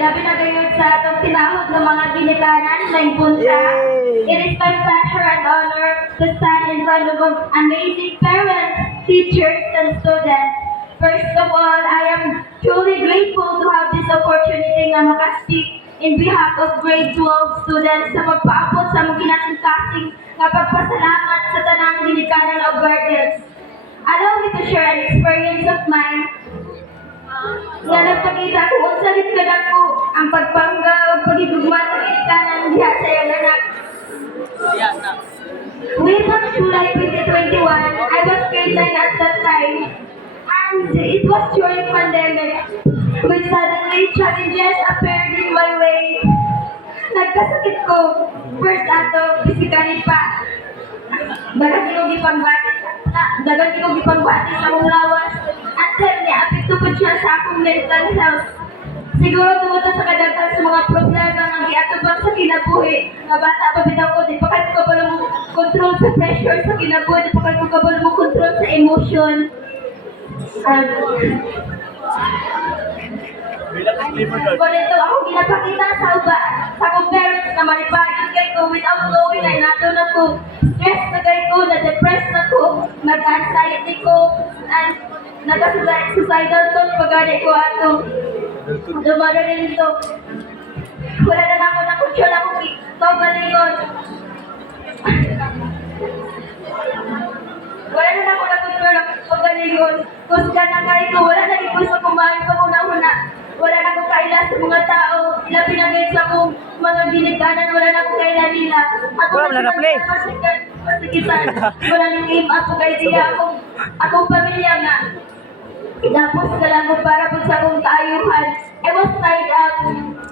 Ilabi na kayo sa atong tinahod ng mga ginikanan na punta. It is my pleasure and honor to stand in front of amazing parents, teachers, and students. First of all, I am truly grateful to have this opportunity na makaspeak in behalf of grade 12 students sa pagpaabot sa mga kinasing-kasing nga pagpasalamat sa tanang ginikanan of guardians. Allow me to share an experience of mine nga nagpakita kung unsa rin ko ang pagpangga o pagigugma sa ginikanan diha sa iyang anak. Way back July 2021, I was grade 9 at that time, and it was during pandemic when suddenly challenges appeared in my way. Nagkasakit ko, first ato, physically pa. Dagan ko gipangbati sa mong lawas, until niapekto po siya sa akong mental health. Siguro tungod sa kadaghan sa mga problema nga giatubang sa kinabuhi, nga bata pa bitaw ko, di pa kahit ko pala mo control sa pressure sa kinabuhi, di pa kahit ko pala mo control sa emotion. Ganito ako ginapakita sa uba, sa akong parents na manipayon kay ko without knowing na inato na ko. Stress na kay ko, na-depress na ko, nag-anxiety ko, and nagka-suicidal thoughts pag-gani ko ato. Dumara rin ito. Wala na ako na-control ako kaugalingon. Wala na ako na-control ako kaugalingon. Kusga na kayo ko, wala na rin gusto kumain pa una-una. Wala na akong kaila sa mga tao. Sila pinagay sa akong mga ginikanan. Wala na akong kaila nila. Ako na masikitan. Wala nang game ako kay diya akong pamilya nga. Tapos ka lang ko para po sa akong kaayuhan. I was tied up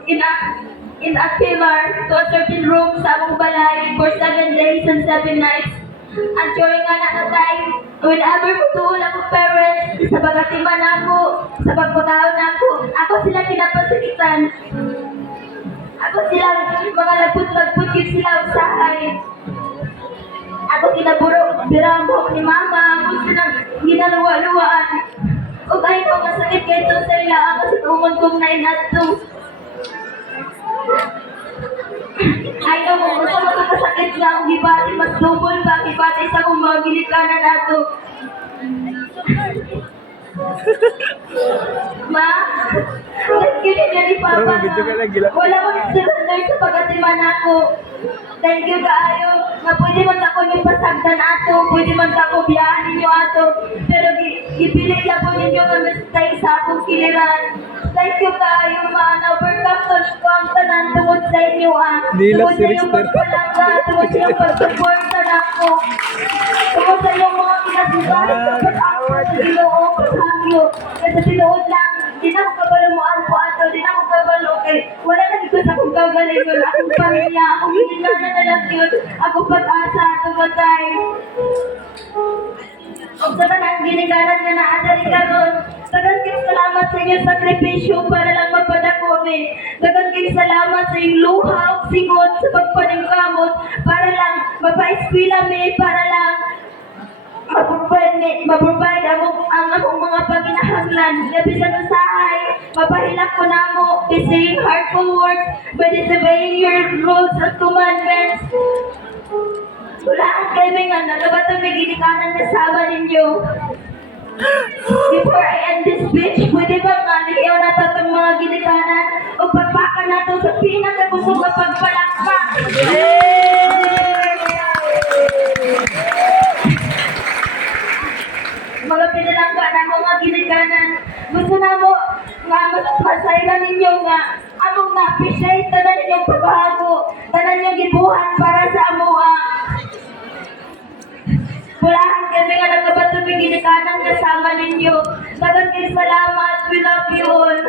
in a pillar to a certain room sa akong balay for 7 days and 7 nights. And during that time, whenever ko tuol akong parents, sa pagatiman ako, sa pagpataon ako sila kinapasikitan. Ako silang mga lagput-lagput yun sila usahay. Ako kinaburo, birambok ni mama, ako silang ginaluwa-luwaan. O kahit ako kasakit kayo ito sa ila, ako sa tumon kong nainato. I know kung gusto mo ito kasakit lang, gibati, mas double pa, gibati sa kong mga ginikanan nato. Ma, nagkilig na ni Papa na wala ko nagsurrender sa pagatiman ako. Thank you kaayo nga pwede man ako yung pasagdan ato, pwede man ako biyahan ninyo ato, pero gipilit lang po ninyo nga mistay sa akong kiliran. Thank you kaayo ma, na-overcome ko ang tanan tungod sa inyo tungod sa inyong pagpalaga, tungod sa inyong pag-supporta na ako, tungod sa inyong mga kinasibahan sa pag-award sa Ginoo, paghangyo, kasi tinuod lang, di na ko kabalo mo alpo ato, di na ko kabalo kay wala na dito sa akong kagalingon, akong pamilya, akong pinigana na lang yun, akong pag-asa, tumatay. Kung sa tanang ginikanan nga naadari karon, dagan kayong salamat sa inyong sakripisyo para lang magpadako kami. Dagan kayong salamat sa inyong luha o singot sa pagpaningkamot para lang mapa-eskwela mi, para lang maprovide ang akong mga paginahanglan. Labi sa usahay, mapahilak ko na mo, saying heartful words by disobeying your rules and commandments. Wala ang kami nga, nalabatang may ginikanan na sama ninyo. Before I end this speech, pwede ba nga ligaw na ito itong mga ginikanan o pagpaka na ito sa pinakagusog na pagpalakpak. Mga pinalangga na mga ginikanan, gusto na mo nga masayran ninyo nga among na-appreciate tanan ninyong pagbahago, tanan ninyong gibuhat para sa amoa. Walahan kami nga nagkabatubig ginikanan kasama ninyo. Dagan kayo salamat. We love you all.